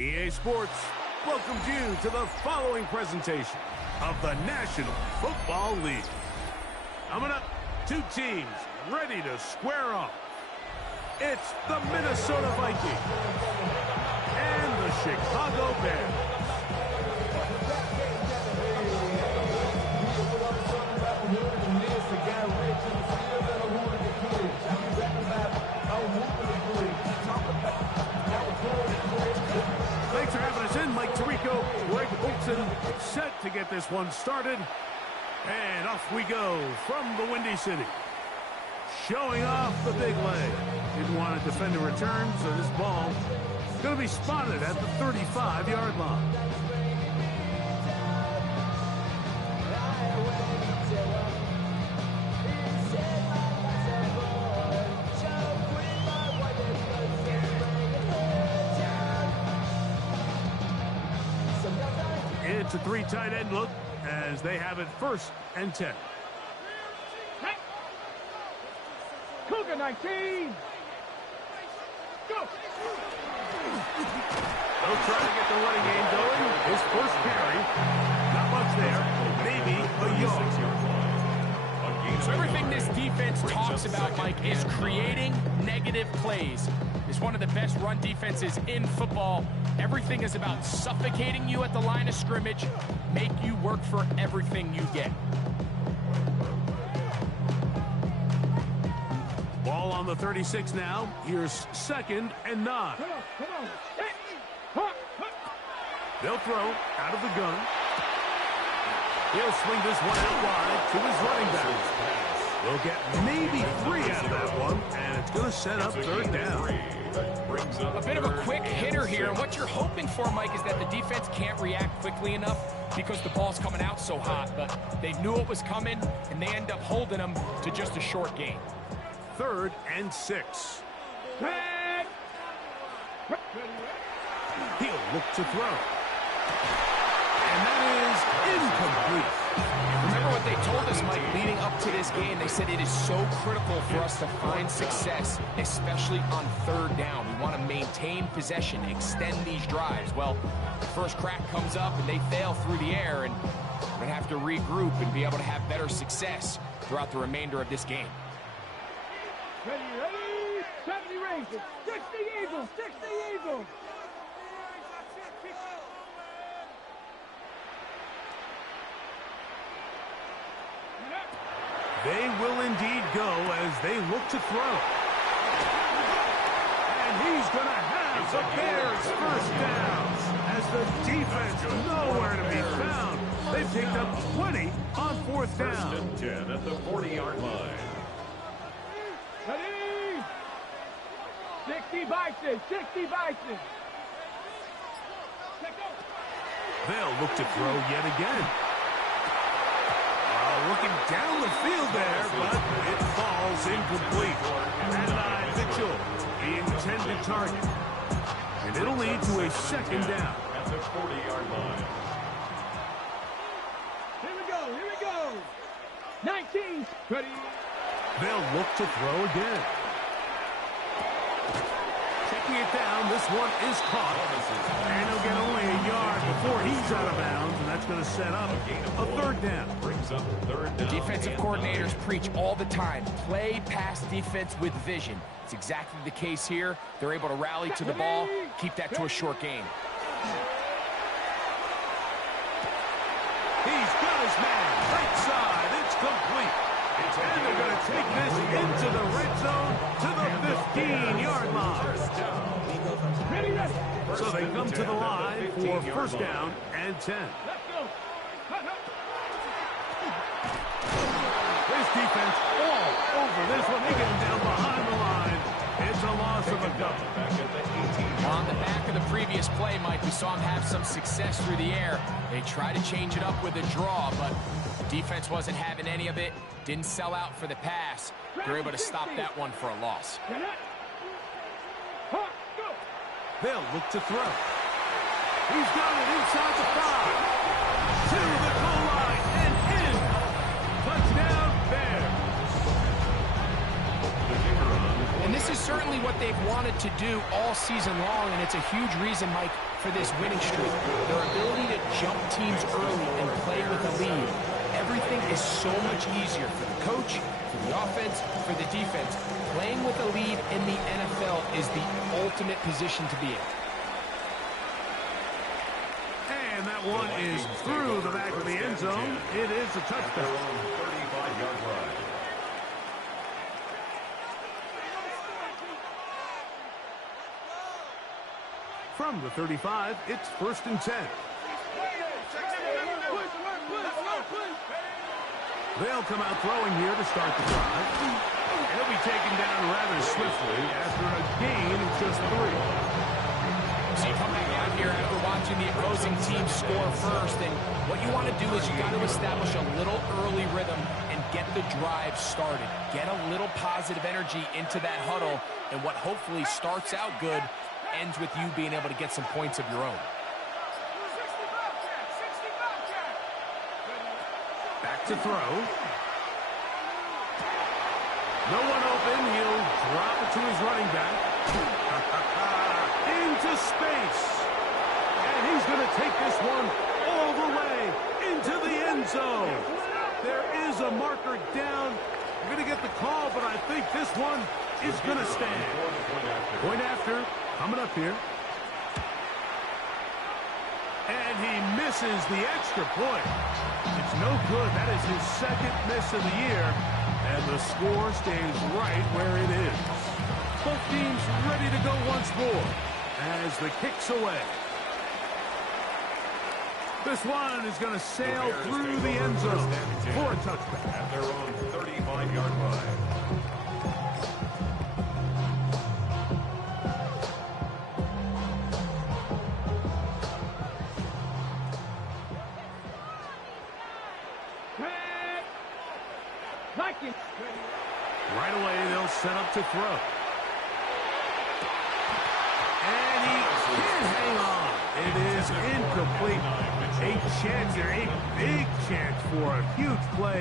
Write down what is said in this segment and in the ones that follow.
EA Sports welcomes you to the following presentation of the National Football League. Coming up, two teams ready to square off. It's the Minnesota Vikings and the Chicago Bears. Thanks for having us in, Mike Tirico, Greg Olson, set to get this one started. And off we go from the Windy City. Showing off the big leg. Didn't want to defend a return, so this ball is going to be spotted at the 35-yard line. It's a three tight end look as they have it 1st and 10. Cougar 19. Go. They'll try to get the running game going. His first carry. Not much there. Maybe a yard. So everything this defense talks about, Mike, is creating negative plays. It's one of the best run defenses in football. Everything is about suffocating you at the line of scrimmage, make you work for everything you get. Ball on the 36 now. Here's 2nd and 9. Come on. They'll throw out of the gun. He'll swing this one out wide to his running back. They'll get maybe 3 out of that one, and it's going to set up 3rd down. A bit of a quick hitter here, and what you're hoping for, Mike, is that the defense can't react quickly enough because the ball's coming out so hot, but they knew it was coming, and they end up holding them to just a short gain. 3rd and 6. He'll look to throw. And that is incomplete. Remember what they told us, Mike, leading up to this game. They said it is so critical for us to find success, especially on 3rd down. We want to maintain possession, extend these drives. Well, the first crack comes up and they fail through the air, and we're going to have to regroup and be able to have better success throughout the remainder of this game. Ready. 70 Rangers. 60 Eagles. 60 Eagles. They will indeed go as they look to throw. And he's going to have the Bears 1st down as the defense nowhere to be found. They picked up 20 on 4th down. 1st and 10 at the 40-yard line. Ready. 60 Bison. 60 Bison. They'll look to throw yet again. Looking down the field there, but it falls incomplete. And Mitchell, the intended target. And it'll lead to a 2nd down. At the 40-yard line. Here we go. 19. Ready. They'll look to throw again. Taking it down, this one is caught. And he'll get only a yard before he's out of bounds, and that's going to set up a 3rd down. Brings up 3rd down. Defensive coordinators preach all the time, play pass defense with vision. It's exactly the case here. They're able to rally to the ball, keep that to a short gain. He's got his man, right side, it's complete. And they're going to take this into the red zone to the 15-yard line. Ready. So they come to the line for 1st down and 10. Let's go. This defense all over this one. They get him down behind the line. It's a loss of a couple. On the back of the previous play, Mike, we saw him have some success through the air. They tried to change it up with a draw, but defense wasn't having any of it. Didn't sell out for the pass. They're able to stop that one for a loss. They'll look to throw. He's got it inside the 5. To the goal line and in. Touchdown, Bears. And this is certainly what they've wanted to do all season long, and it's a huge reason, Mike, for this winning streak. Their ability to jump teams early and play with a lead. Everything is so much easier for the coach, for the offense, for the defense. Playing with a lead in the NFL is the ultimate position to be in. And that one is through the back of the end zone. It is a touchdown. 35-yard line. From the 35, it's 1st and 10. They'll come out throwing here to start the drive. He'll be taken down rather swiftly after a gain of just 3. So you come back out here after watching the opposing team score first, and what you want to do is you got to establish a little early rhythm and get the drive started. Get a little positive energy into that huddle, and what hopefully starts out good ends with you being able to get some points of your own. Back to throw. No one open. He'll drop it to his running back. Into space. And he's going to take this one all the way into the end zone. There is a marker down. You're going to get the call, but I think this one is going to stand. Point after. Coming up here. And he misses the extra point. It's no good. That is his second miss of the year. And the score stays right where it is. Both teams ready to go once more as the kick's away. This one is going to sail through the end zone for a touchback. At their own 35-yard line. Right away, they'll set up to throw. And he can't hang on. It is incomplete. A chance here, a big chance for a huge play,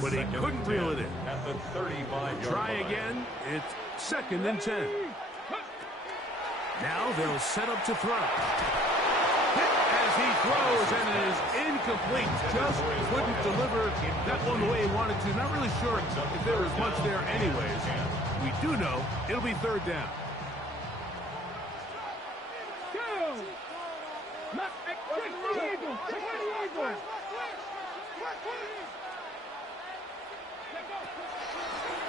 but he couldn't reel it in. At the 35-yard Try line. again. It's 2nd and 10. Now they'll set up to throw. As he throws, and it is incomplete. Just couldn't deliver that one the way he wanted to. Not really sure if there was much there anyways. We do know it'll be 3rd down.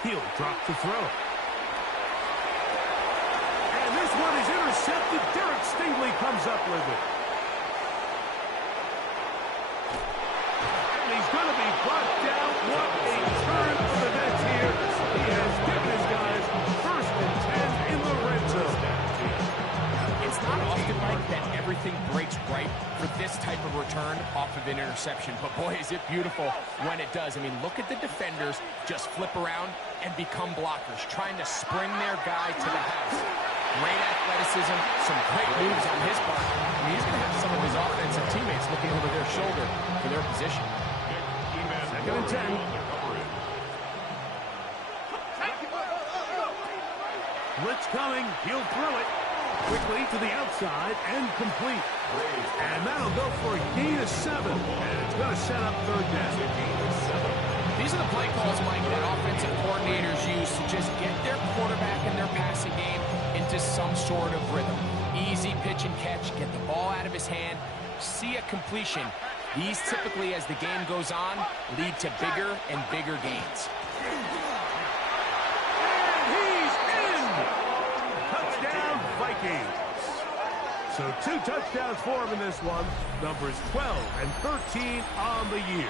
He'll drop the throw. And this one is intercepted. Derek Stingley comes up with it. And he's going to be brought down. What a turn of events here. He has given his guys 1st and 10 in the red zone. It's not often like that everything breaks right for this type of return off of an interception, but boy, is it beautiful when it does. I mean, look at the defenders just flip around and become blockers, trying to spring their guy to the house. Great athleticism, some great moves on his part. I mean, he's going to have some of his offensive teammates looking over their shoulder for their position. 2nd and 10. Blitz coming. He'll throw it quickly to the outside and complete. And that'll go for a gain of 7. And it's going to set up 3rd down. These are the play calls, Mike, that offensive coordinators use to just get their quarterback and their passing game into some sort of rhythm. Easy pitch and catch, get the ball out of his hand, see a completion. These typically, as the game goes on, lead to bigger and bigger gains. And he's in! Touchdown, Vikings. So 2 touchdowns for him in this one. Numbers 12 and 13 on the year.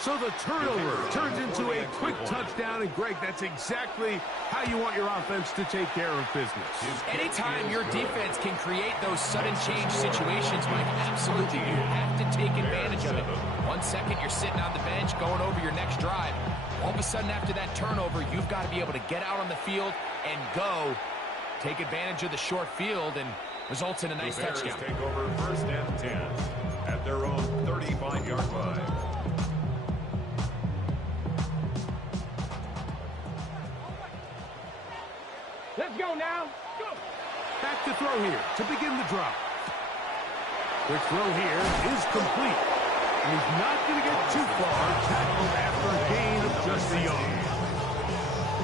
So the turnover turns into a quick touchdown, and Greg, that's exactly how you want your offense to take care of business. Anytime your defense can create those sudden change situations, Mike, absolutely, you have to take advantage of it. 1 second, you're sitting on the bench, going over your next drive. All of a sudden, after that turnover, you've got to be able to get out on the field and go, take advantage of the short field, and results in a nice touchdown. Take over 1st and 10 at their own 35-yard line. Let's go now. Go. Back to throw here to begin the drive. Quick throw here is complete. And he's not going to get too far, tackled after a gain of just a yard.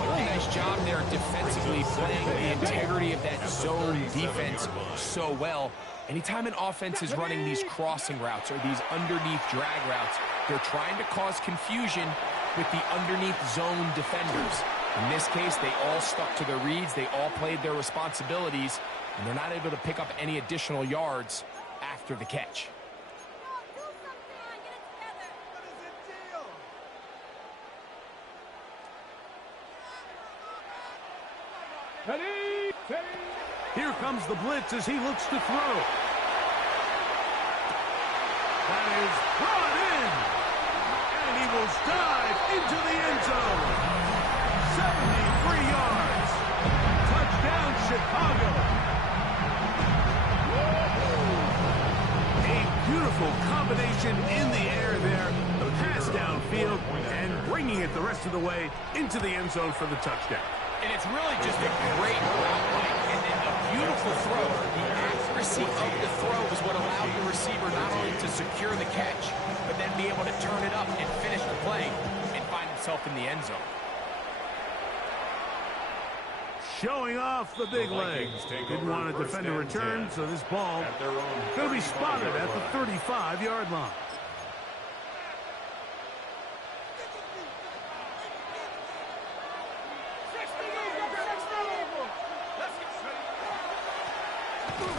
Really nice job there defensively, playing the integrity of that zone defense so well. Anytime an offense is running these crossing routes or these underneath drag routes, they're trying to cause confusion with the underneath zone defenders. In this case, they all stuck to their reads, they all played their responsibilities, and they're not able to pick up any additional yards after the catch. Ready, ready. Here comes the blitz as he looks to throw. That is brought in. And he will dive into the end zone. 73 yards. Touchdown, Chicago. A beautiful combination in the air there. The pass downfield and bringing it the rest of the way into the end zone for the touchdown. And it's really just a great route, Mike, and then a beautiful throw. The accuracy of the throw is what allowed the receiver not only to secure the catch, but then be able to turn it up and finish the play and find himself in the end zone. Showing off the big leg. Didn't want to defend a return, so this ball going to be spotted at the 35-yard line.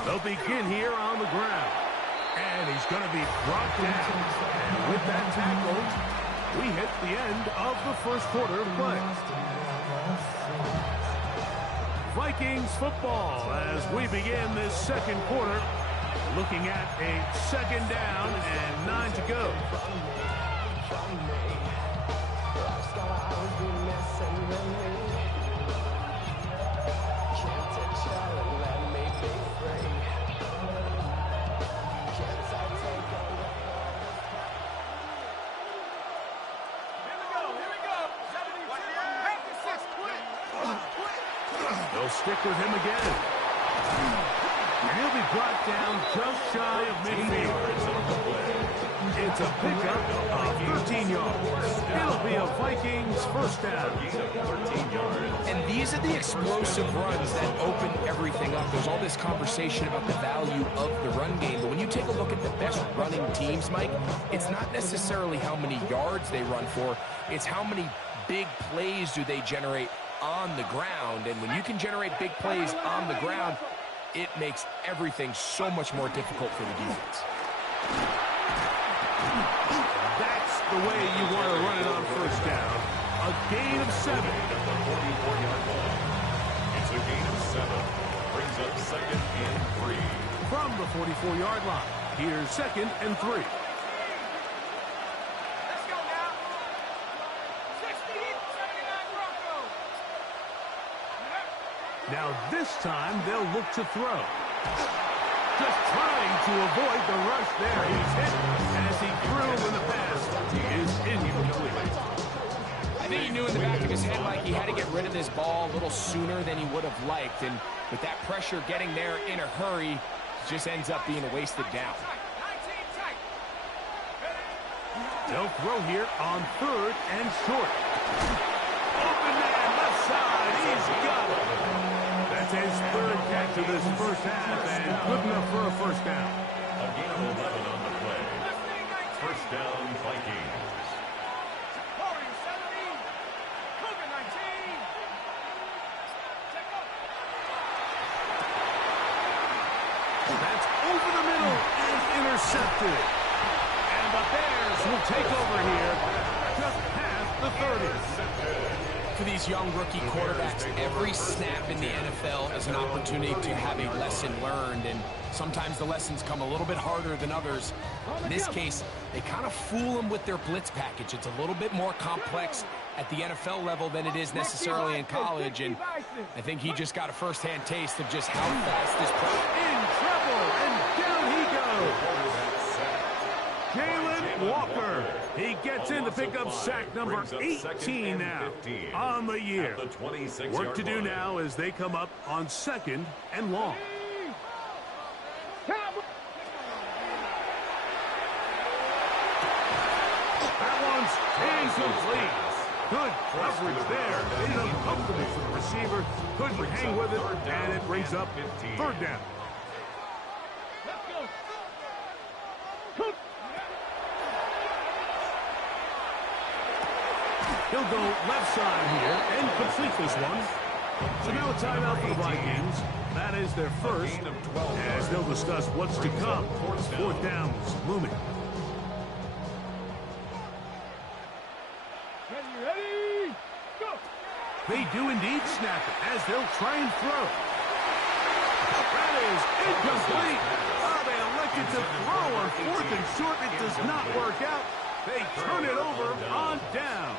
They'll begin here on the ground. And he's going to be brought down. And with that tackle, we hit the end of the first quarter of play. Vikings football as we begin this second quarter. Looking at a second down and 9 to go. They'll stick with him again. And he'll be brought down just shy of midfield. It's a pickup of 13 yards. It'll be a Vikings first down. And these are the explosive runs that open everything up. There's all this conversation about the value of the run game, but when you take a look at the best running teams, Mike, it's not necessarily how many yards they run for, it's how many big plays do they generate on the ground. And when you can generate big plays on the ground, it makes everything so much more difficult for the defense. That's the way you want to run it on first down. A gain of 7. At the 44-yard line. It's a gain of 7. Brings up second and 3. From the 44-yard line, here's second and 3. Let's go now. 60, 79 Broncos. Now this time they'll look to throw. Just trying to avoid the rush there. He's hit as he threw when the pass is incomplete. I think he knew in the back of his head, Mike, he had to get rid of this ball a little sooner than he would have liked. And with that pressure getting there in a hurry, it just ends up being a wasted down. They'll throw here on third and short. Open man, left side. He's got it. That's his third catch of this first half, and good enough for a first down. A gain of 11 on the play. First down, Vikings. That's over the middle and intercepted. And the Bears will take over here just past the 30. For these young rookie quarterbacks, every snap in the NFL is an opportunity to have a lesson learned, and sometimes the lessons come a little bit harder than others. In this case, they kind of fool them with their blitz package. It's a little bit more complex at the NFL level than it is necessarily in college, and I think he just got a first-hand taste of just how fast this player In trouble, and down he goes. Jalen Walker. He gets in to pick up sack number 18 now on the year. Work to do now as they come up on second and long. Incomplete. Good coverage there. Made it uncomfortable for the receiver. Couldn't hang with it, and it brings up third down. He'll go left side here and complete this one. So now a timeout for the Vikings. That is their first, as they'll discuss what's to come. Fourth down is looming. Ready, go! They do indeed snap it, as they'll try and throw. That is incomplete. Oh, they elected to throw on fourth and short. It does not work out. They turn it over on down.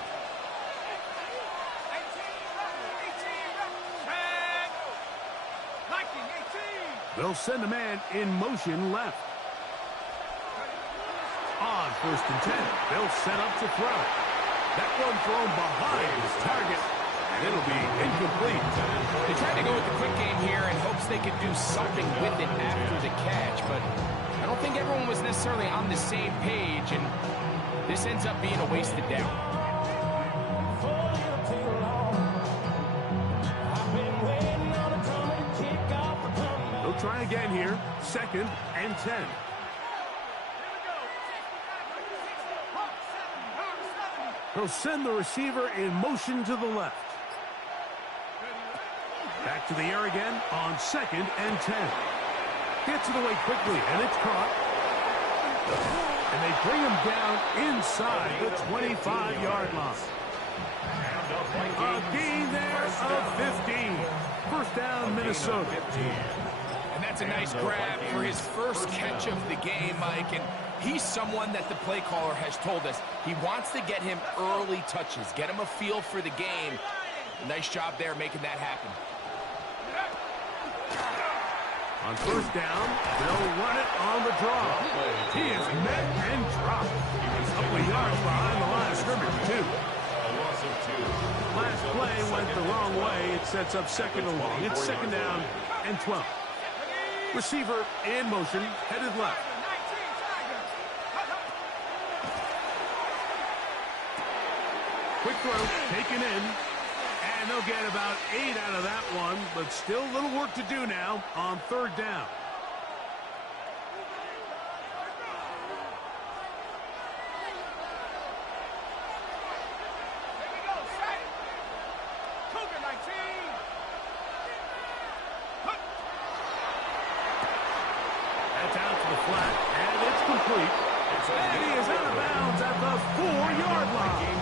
They'll send a man in motion left. On first and 10, they'll set up to throw. That one thrown behind his target, and it'll be incomplete. They tried to go with the quick game here in hopes they could do something with it after the catch, but I don't think everyone was necessarily on the same page, and this ends up being a wasted down. Try again here. Second and 10. He'll send the receiver in motion to the left. Back to the air again on second and 10. Gets it away quickly, and it's caught. And they bring him down inside the 25-yard line. A gain there of 15. First down, Minnesota. And that's a nice grab for his first catch of the game, Mike. And he's someone that the play caller has told us he wants to get him early touches, get him a feel for the game. Nice job there making that happen. On first down, they'll run it on the draw. He is met and dropped. He's a couple of yards behind the line of scrimmage, too. Last play went the wrong way. It sets up second and long. It's second down and 12. Receiver in motion, headed left. Quick throw, taken in. And they'll get about 8 out of that one, but still a little work to do now on third down. That's out to the flat, and it's complete. And he is out of bounds at the 4-yard line.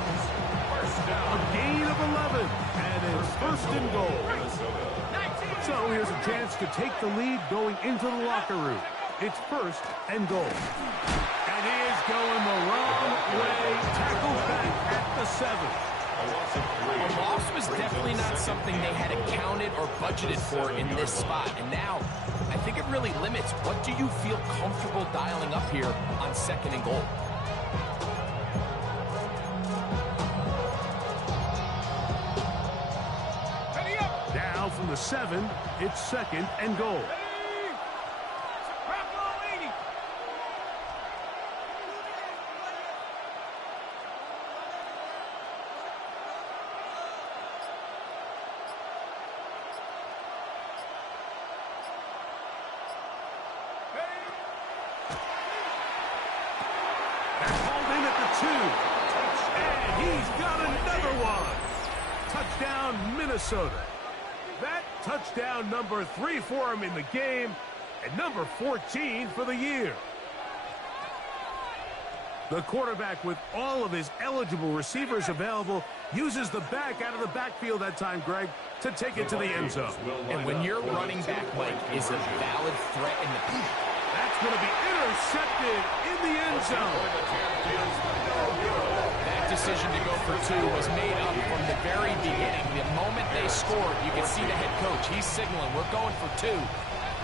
A gain of 11, and it's first and goal. So here's a chance to take the lead going into the locker room. It's first and goal. And he is going the wrong way. Tackled back at the 7. A loss was definitely not something they had accounted or budgeted for in this spot. And now, I think it really limits what do you feel comfortable dialing up here on second and goal. Now from the 7, it's second and goal. And he's got another one. Touchdown, Minnesota. That touchdown number 3 for him in the game, and number 14 for the year. The quarterback, with all of his eligible receivers available, uses the back out of the backfield that time, Greg, to take it to the end zone. And when your running back, Mike, is a valid threat in the field, that's going to be intercepted in the end zone. That decision to go for 2 was made up from the very beginning. The moment they scored, you could see the head coach. He's signaling, we're going for 2.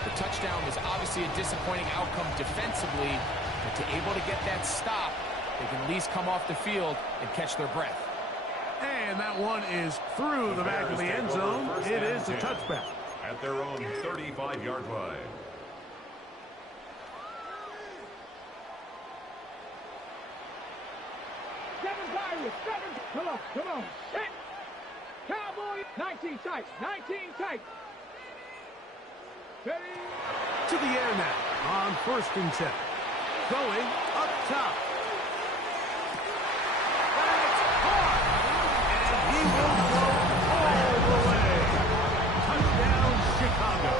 The touchdown was obviously a disappointing outcome defensively, but to able to get that stop, they can at least come off the field and catch their breath. And that one is through the back of the end zone. It is a touchback. At their own 35-yard line. Seven Pirates. Seven. Come on, come on. Hit. Cowboy. 19 tight. 19 tight. Ready. To the air now on 1st and 10. Going up top. That's hard. And he will go all the way. Touchdown, Chicago.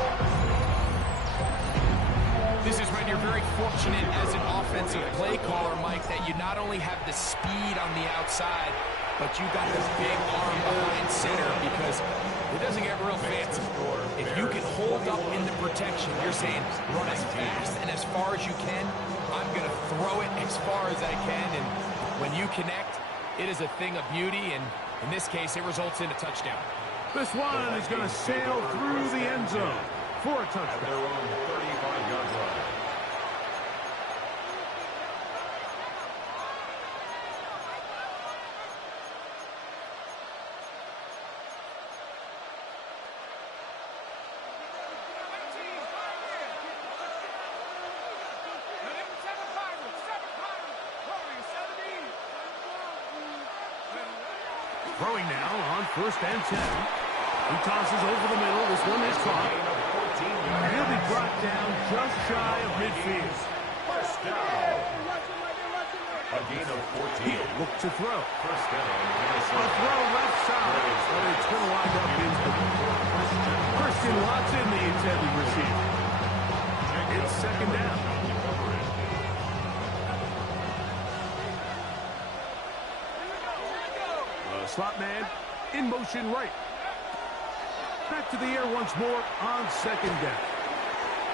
This is when you're very fortunate as an offensive play caller, Mike, that you not only have the speed on the outside, but you got this big arm behind center because it doesn't get real fancy. If you can hold up in the protection, you're saying run as fast and as far as you can. I'm going to throw it as far as I can, and when you connect, it is a thing of beauty, and in this case, it results in a touchdown. This one is going to sail through the end zone for a touchdown. At their own 35-yard line. Throwing now on 1st and 10. He tosses over the middle. This one is caught. And he'll be brought down just shy of midfield. First down. A gain of 14. He'll look to throw. First down, A Minnesota. throw left side, but it's going to wind up incomplete. Christian Watson, the intended receiver. It's 2nd down. Slot man in motion right. Back to the air once more on 2nd down.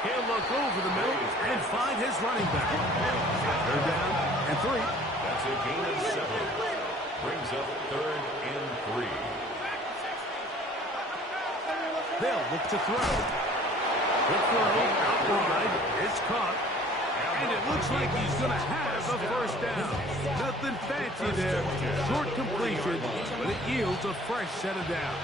He'll look over the middle and find his running back. 3rd down and 3. That's a gain of 7. Brings up 3rd and 3. They'll look to throw. The throw out wide. It's caught. And it looks like he's going to have a 1st down. Nothing fancy there. Short completion, but it yields a fresh set of downs.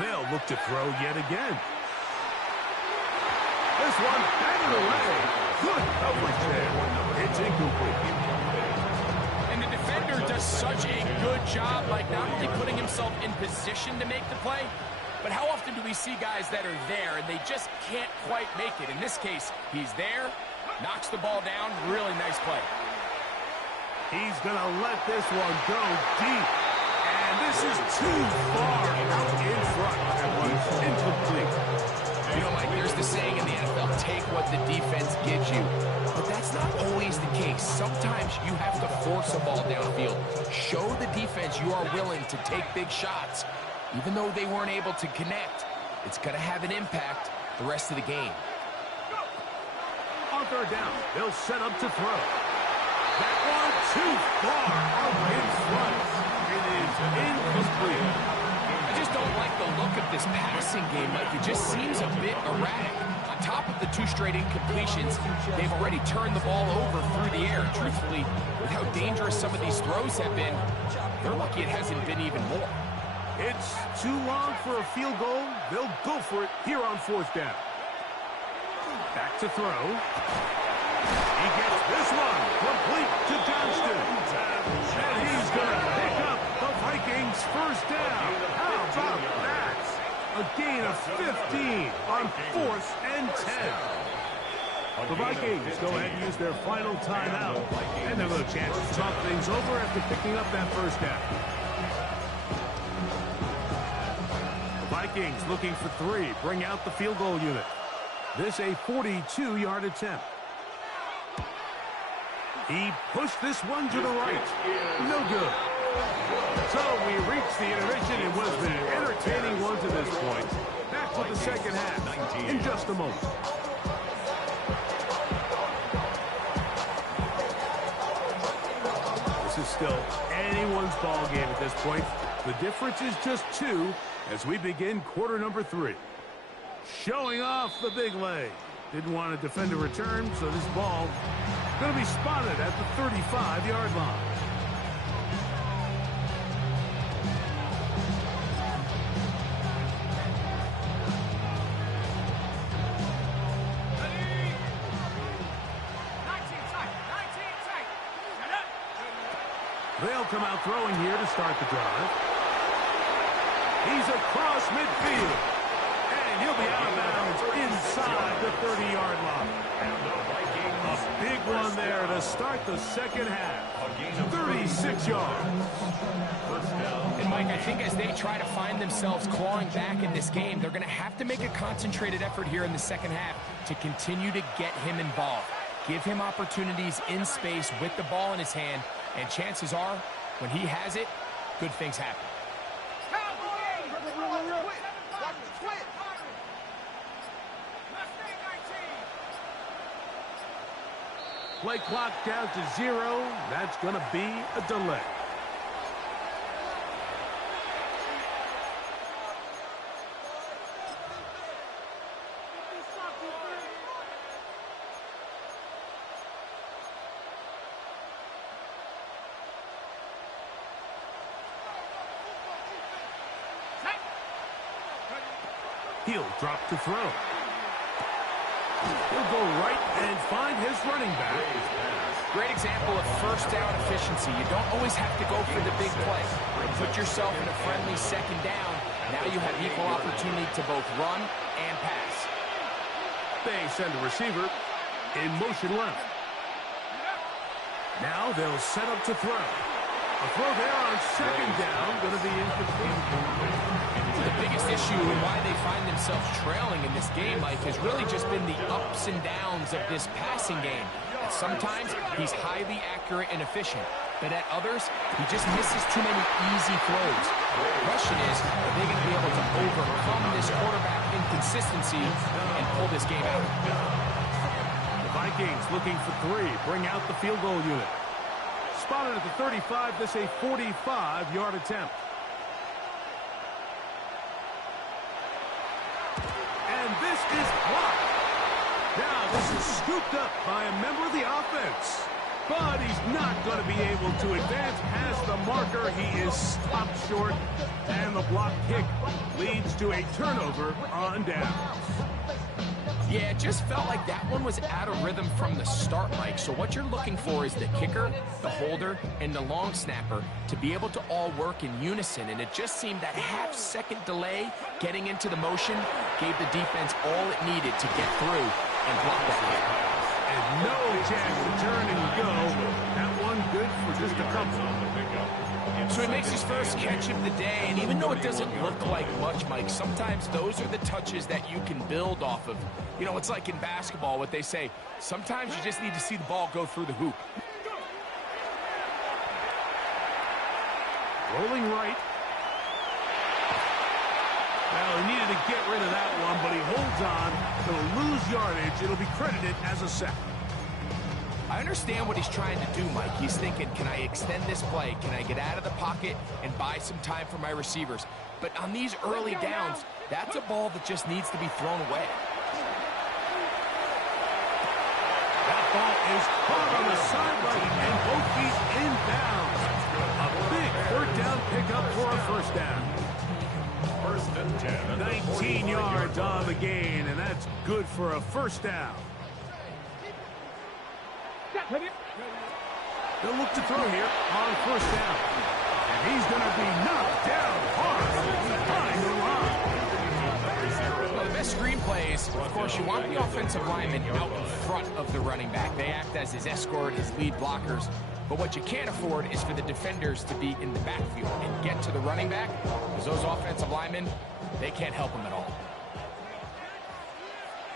They'll look to throw yet again. This one batted away. Good coverage there. It's incomplete. And the defender does such a good job, like not only putting himself in position to make the play, but how often do we see guys that are there and they just can't quite make it? In this case, he's there, knocks the ball down, really nice play. He's going to let this one go deep. And this is too far out in front. That one's incomplete. You know, Mike, there's the saying in the NFL, take what the defense gives you. But that's not always the case. Sometimes you have to force a ball downfield. Show the defense you are willing to take big shots. Even though they weren't able to connect, it's going to have an impact the rest of the game. On 3rd down, they'll set up to throw. That one too far out in front. It is incomplete. I just don't like the look of this passing game, Mike. It just seems a bit erratic. On top of the 2 straight incompletions, they've already turned the ball over through the air. Truthfully, with how dangerous some of these throws have been, they're lucky it hasn't been even more. It's too long for a field goal. They'll go for it here on 4th down. Back to throw. He gets this one complete to Johnston. And he's going to pick up the Vikings' 1st down. How about that? A gain of 15 on 4th and 10. The Vikings go ahead and use their final timeout. And they'll have a chance to talk things over after picking up that 1st down. Vikings looking for 3. Bring out the field goal unit. This a 42-yard attempt. He pushed this one to the right. No good. So we reached the intermission. It was an entertaining one to this point. Back to the 2nd half in just a moment. This is still anyone's ball game at this point. The difference is just 2 as we begin quarter number 3. Showing off the big leg. Didn't want to defend a return, so this ball going to be spotted at the 35-yard line. They'll come out throwing here to start the drive. He's across midfield. And he'll be out of bounds inside the 30-yard line. A big one there to start the second half. 36 yards. And Mike, I think as they try to find themselves clawing back in this game, they're going to have to make a concentrated effort here in the second half to continue to get him involved. Give him opportunities in space with the ball in his hand, and chances are, when he has it, good things happen. Play clock down to 0. That's going to be a delay. He'll drop to throw. He'll go right and find his running back. Great example of first down efficiency. You don't always have to go for the big play. Put yourself in a friendly second down. Now you have equal opportunity to both run and pass. They send a receiver in motion left. Now they'll set up to throw. A throw there on second down, going to be incomplete. The biggest issue and why they find themselves trailing in this game, Mike, has really just been the ups and downs of this passing game. And sometimes he's highly accurate and efficient, but at others, he just misses too many easy throws. The question is, are they going to be able to overcome this quarterback inconsistency and pull this game out? The Vikings looking for 3, bring out the field goal unit. Spotted at the 35, this a 45-yard attempt. And this is blocked. Now this is scooped up by a member of the offense. But he's not going to be able to advance past the marker. He is stopped short. And the block kick leads to a turnover on downs. Yeah, it just felt like that one was out of rhythm from the start, Mike. So what you're looking for is the kicker, the holder, and the long snapper to be able to all work in unison. And it just seemed that half-second delay getting into the motion gave the defense all it needed to get through and block that kick. And no chance to turn and go. That one good for just a couple. So he makes his first catch of the day, and even though it doesn't look like much, Mike, sometimes those are the touches that you can build off of. You know, it's like in basketball, what they say, sometimes you just need to see the ball go through the hoop. Rolling right. Well, he needed to get rid of that one, but he holds on. He'll lose yardage. It'll be credited as a sack. I understand what he's trying to do, Mike. He's thinking, can I extend this play? Can I get out of the pocket and buy some time for my receivers? But on these early downs, that's a ball that just needs to be thrown away. That ball is caught on the sideline, and both feet inbounds. A big third down pickup for a first down. 19 yards on the gain, and that's good for a first down. They'll look to throw here on first down. And he's going to be knocked down hard behind the line. Well, the best screen plays, of course, you want the offensive lineman out in front of the running back. They act as his escort, his lead blockers. But what you can't afford is for the defenders to be in the backfield and get to the running back, because those offensive linemen, they can't help him at all.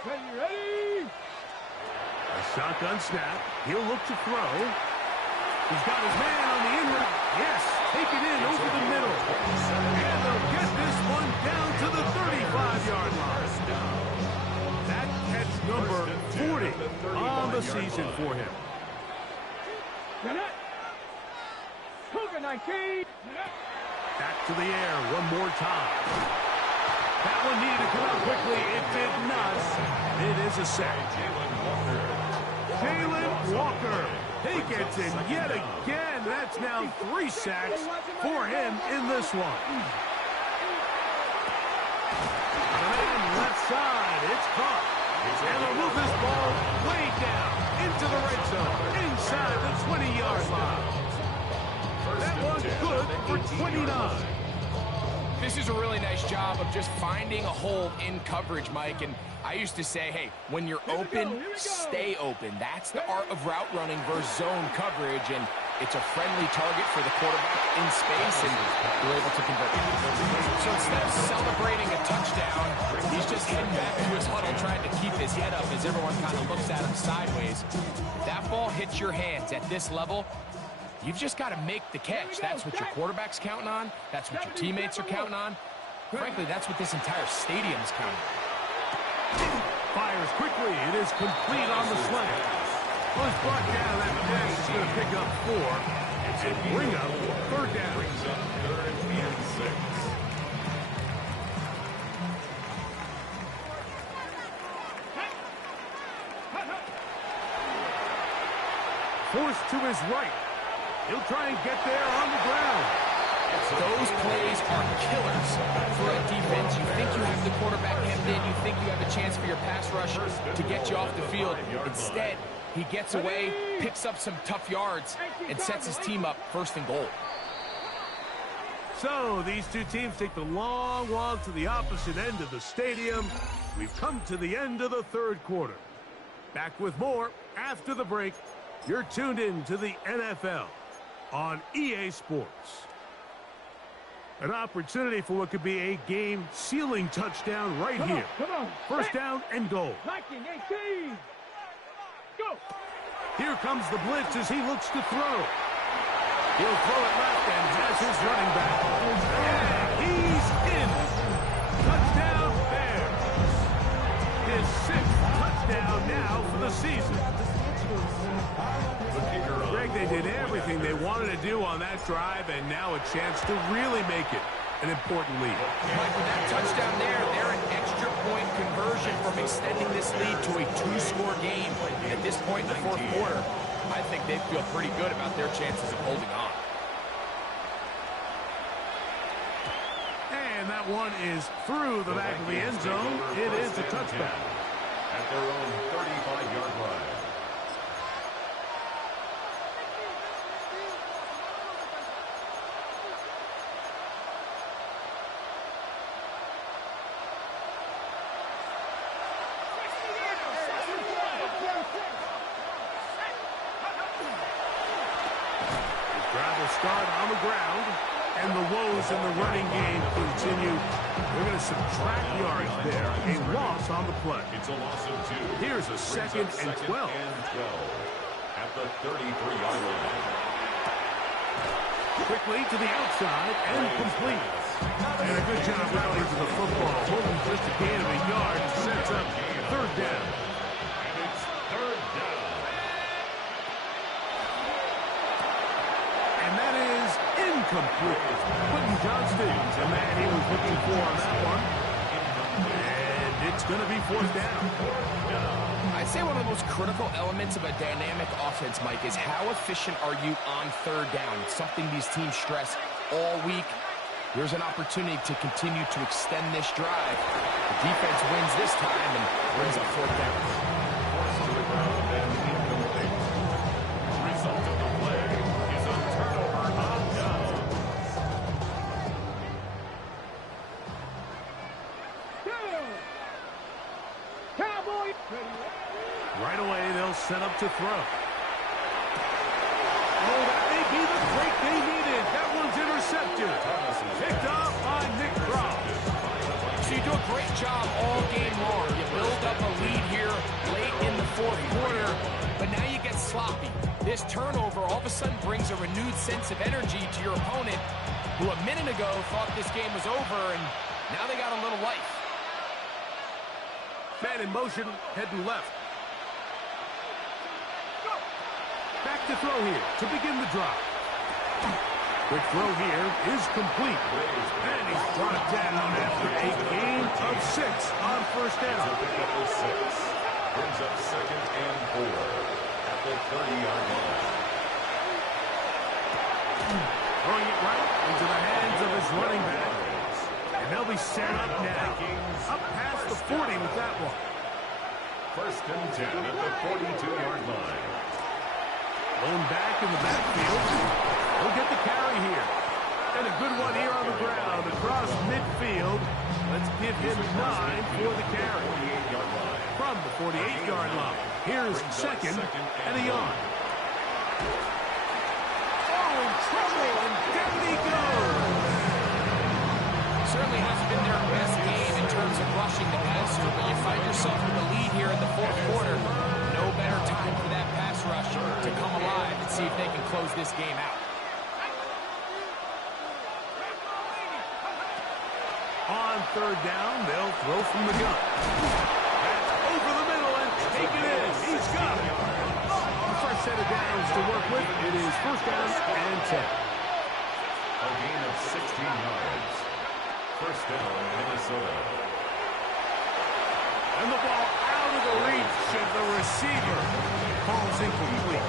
Ready? A shotgun snap. He'll look to throw. He's got his man on the in route. Yes, take it in over the middle. And they'll get this one down to the 35-yard line. That catch number 40 on the season for him. Cougar 19. Back to the air one more time. That one needed to come out quickly. It did not. It is a sack. Jalen Walker. He gets in yet again. That's now 3 sacks for him in this one. And left side. It's caught. And they'll move this ball way down into the red zone, inside the 20-yard line. That one's good for 29. This is a really nice job of just finding a hole in coverage, Mike. And I used to say, hey, when you're open, stay open. That's the art of route running versus zone coverage. And it's a friendly target for the quarterback in space, and they're able to convert. So instead of celebrating a touchdown, he's just heading back to his huddle trying to keep his head up as everyone kind of looks at him sideways. If that ball hits your hands at this level, you've just got to make the catch. That's what your quarterback's counting on. That's what your teammates are counting on. Frankly, that's what this entire stadium's counting on. Fires quickly. It is complete on the slant. Well, it's brought down. That pass is going to pick up 4 and bring up third down. Brings up 3rd and 6. Forced to his right. He'll try and get there on the ground. Those plays are killers for a defense. You think you have the quarterback hemmed in. You think you have a chance for your pass rush to get you off the field. Instead, he gets away, picks up some tough yards, and sets his team up 1st and goal. So these two teams take the long walk to the opposite end of the stadium. We've come to the end of the 3rd quarter. Back with more after the break. You're tuned in to the NFL on EA Sports. An opportunity for what could be a game-sealing touchdown right here. Come on. 1st down and goal. 19, 18. Go. Here comes the blitz as he looks to throw. He'll throw it left and has his running back. And he's in. Touchdown Bears. His 6th touchdown now for the season. Greg, they did everything they wanted to do on that drive, and now a chance to really make it an important lead. Mike, with that touchdown there, they're an extra point conversion from extending this lead to a 2-score game. At this point in the 4th quarter, I think they feel pretty good about their chances of holding on. And that one is through the back of the end zone. It is a touchback. At their own 35-yard line. Start on the ground, and the woes in the running game continue. They're going to subtract yards there. A loss on the play. It's a loss of 2. Here's a 2nd and 12. At the 33-yard line. Quickly to the outside and complete. And a good job rallying to the football. Holding just a gain of a yard. Sets up 3rd down. And it's 3rd down. And that is incomplete. Quentin Johnston's the man he was looking for on that one. And it's going to be 4th down. I'd say one of the most critical elements of a dynamic offense, Mike, is how efficient are you on 3rd down? It's something these teams stress all week. Here's an opportunity to continue to extend this drive. The defense wins this time and brings up 4th down. Forced to the ground and incomplete. Result of the play is a turnover on downs. Cowboy. Right away, they'll set up to throw. Oh, that may be the break they needed. That one's intercepted. Picked off by Nick Cross. So you do a great job all game long. You build up a lead here late in the 4th quarter, but now you get sloppy. This turnover all of a sudden brings a renewed sense of energy to your opponent, who a minute ago thought this game was over, and now they got a little life. Man in motion, heading left. Back to throw here to begin the drive. Quick throw here is complete. And he's brought down after a gain of 6 on 1st down. It's a pickup of 6. Brings up 2nd and 4 at the 30-yard line. Throwing it right into the hands of his running back. And they'll be set up now. Up past the 40 with that one. 1st and 10 at the 42-yard line. Blown back in the backfield. He'll get the carry here. And a good one here on the ground across midfield. Let's give him 9 for the carry. From the 48-yard line. Here's second and a yard. Oh, in trouble, and down he goes. Certainly hasn't been their best game in terms of rushing the passer, but you find yourself in the lead here in the fourth quarter. No better time for that pass rush to come alive and see if they can close this game out. On third down, they'll throw from the gun. That's over the middle and take it in. He's got it. The first set of downs to work with. It is first down and 10. A gain of 16 yards. First down, Minnesota. And the ball out of the reach of the receiver. Ball's incomplete.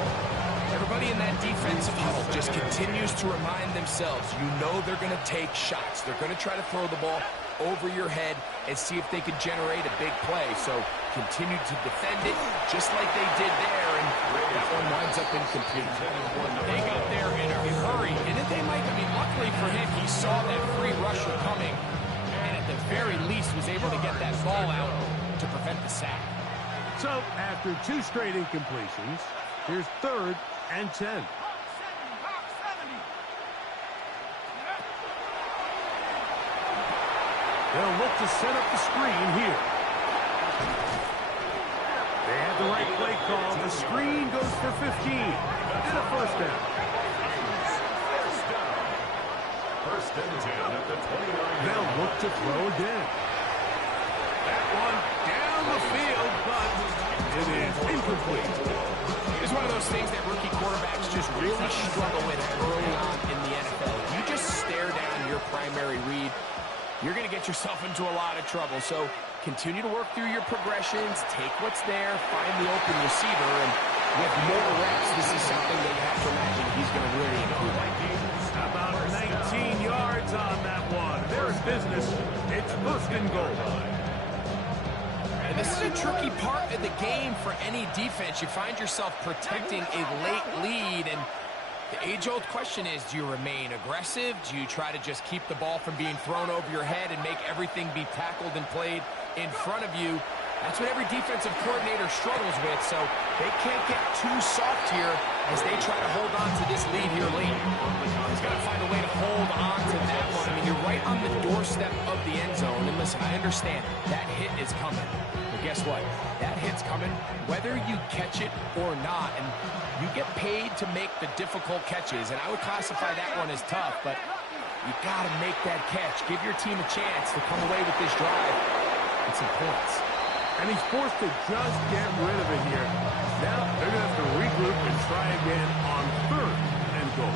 Everybody in that defensive huddle just continues to remind themselves, you know they're going to take shots. They're going to try to throw the ball over your head and see if they can generate a big play. So continue to defend it just like they did there, and that one winds up incomplete. They got there in a hurry, didn't they, Mike? I mean, luckily for him, he saw that free rusher coming, and at the very least was able to get that ball out to prevent the sack. So after 2 straight incompletions, here's third and 10. They'll look to set up the screen here. They have the right play call. The screen goes for 15. And a first down. First and 10 at the 29. They'll look to throw again. That one down the field, but it is incomplete. It's one of those things that rookie quarterbacks just really struggle with early on in the NFL. If you just stare down your primary read, you're going to get yourself into a lot of trouble. So continue to work through your progressions, take what's there, find the open receiver, and with more reps, this is something that you have to imagine he's going to really improve. About 19 yards on that one. There's business. It's first and goal. And this is a tricky part of the game for any defense. You find yourself protecting a late lead, and the age-old question is, do you remain aggressive? Do you try to just keep the ball from being thrown over your head and make everything be tackled and played in front of you? That's what every defensive coordinator struggles with, so they can't get too soft here as they try to hold on to this lead here late. He's got to find a way to hold on to that one. I mean, you're right on the doorstep of the end zone, and listen, I understand that hit is coming. But guess what? That hit's coming whether you catch it or not, and you get paid to make the difficult catches, and I would classify that one as tough, but you got to make that catch. Give your team a chance to come away with this drive and some points. And he's forced to just get rid of it here. Now they're going to have to regroup and try again on third and goal.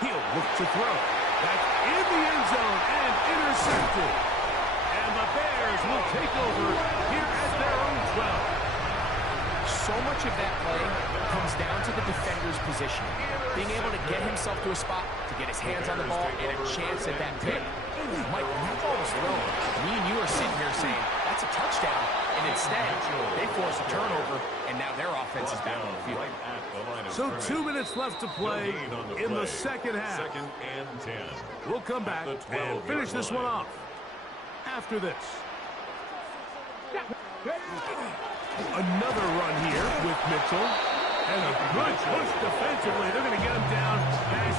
He'll look to throw. That's in the end zone and intercepted. And the Bears will take over here at their own 12. So much of that play comes down to the defender's position. Being able to get himself to a spot, to get his hands on the ball, and a chance at that pick. Mike, when that ball was thrown, me and you are sitting here saying, that's a touchdown. And instead, they force a turnover, and now their offense is back on the field. So 2 minutes left to play in the second half. Second and 10. We'll come back and finish this one off after this. Another run here with Mitchell. And a good push defensively. They're going to get him down at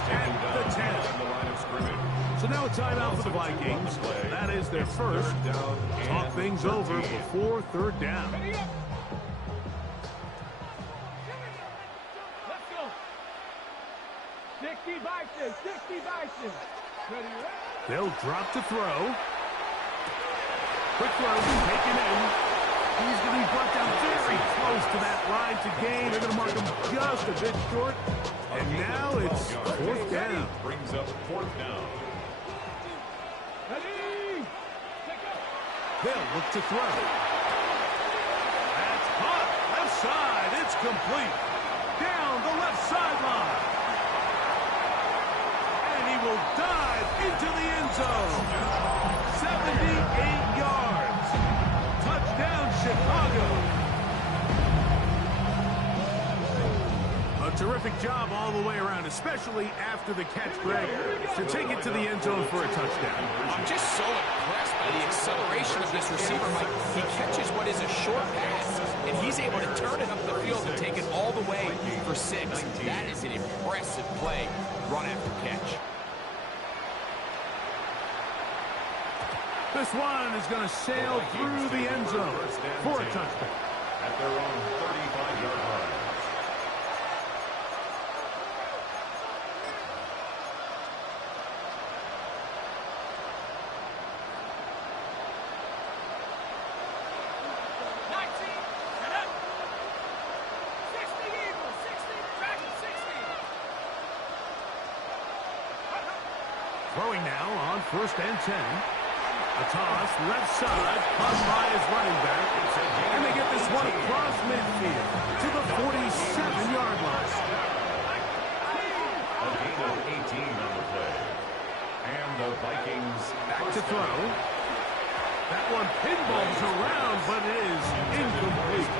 the 10. So now a timeout for the Vikings. That is their first. Talk things over before third down. Let's go. 60 Bison, 60 Bison. Ready, ready. They'll drop to throw. Quick throw, taken in. He's going to be brought down very close to that line to gain. They're going to mark him just a bit short. And now it's fourth down. Brings up fourth down. Ready. They'll look to throw. That's caught. Left side. It's complete. Down the left sideline. And he will dive into the end zone. 78 yards. Touchdown. Touchdown, Chicago. A terrific job all the way around, especially after the catch, Greg, to take it to the end zone for a touchdown. I'm just so impressed by the acceleration of this receiver, Mike. He catches what is a short pass, and he's able to turn it up the field and take it all the way for 6. That is an impressive play, run after catch. This one is going to sail through the end zone for a touchdown. At their own 35-yard line. Throwing now on 1st and 10. A toss, left side, caught by his running back. And they get this one across midfield to the 47-yard line. A gain of 18 on the play. And the Vikings Back to throw. That one pinballs around, but it is incomplete.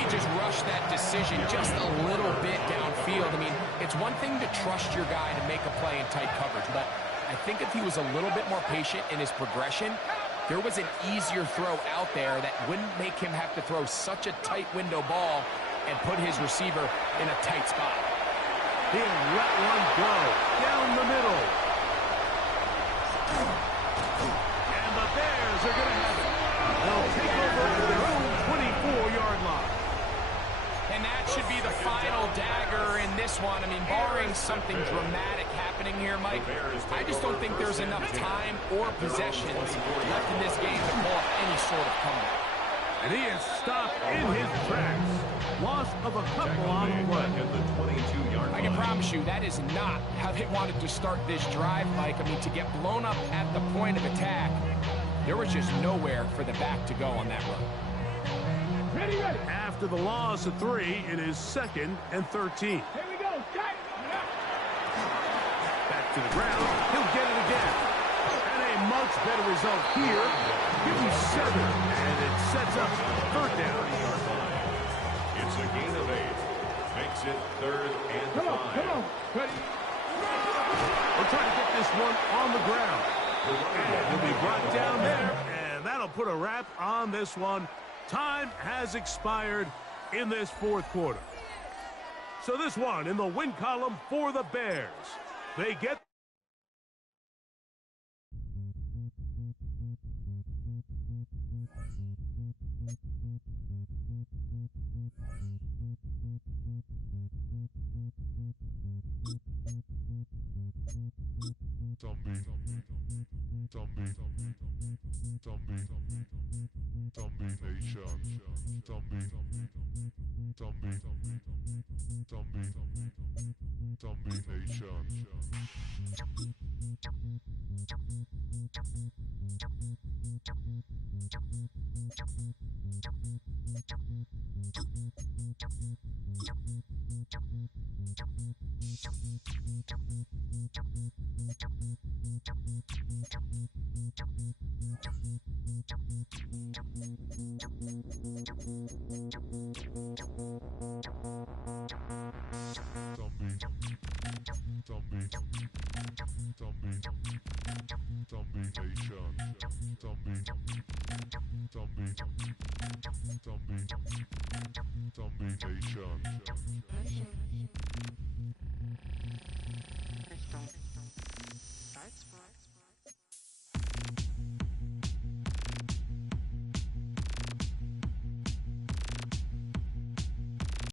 He just rushed that decision just a little bit downfield. I mean, it's one thing to trust your guy to make a play in tight coverage, but I think if he was a little bit more patient in his progression, there was an easier throw out there that wouldn't make him have to throw such a tight window ball and put his receiver in a tight spot. He'll let one go down the middle. And the Bears are going to have it. They'll take over at their own 24-yard line. And that should be the final dagger in this one. I mean, barring something dramatic happening here, Mike, I just don't think there's enough time or possessions left in this game to pull off any sort of comeback. And he is stopped in his tracks. Loss of a couple on the play. at the 22-yard line. I can promise you that is not how they wanted to start this drive, Mike. I mean, to get blown up at the point of attack, there was just nowhere for the back to go on that run. Ready, ready. After the loss of 3, it is 2nd and 13. Here we go. Tight. Back to the ground. He'll get it again. And a much better result here. Give him 7, and it sets up 3rd down. It's a gain of 8. Makes it 3rd and 5. Come on, come on. Ready. We're trying to get this one on the ground. And he'll be brought down there, and that'll put a wrap on this one. Time has expired in this 4th quarter. So this one in the win column for the Bears. They get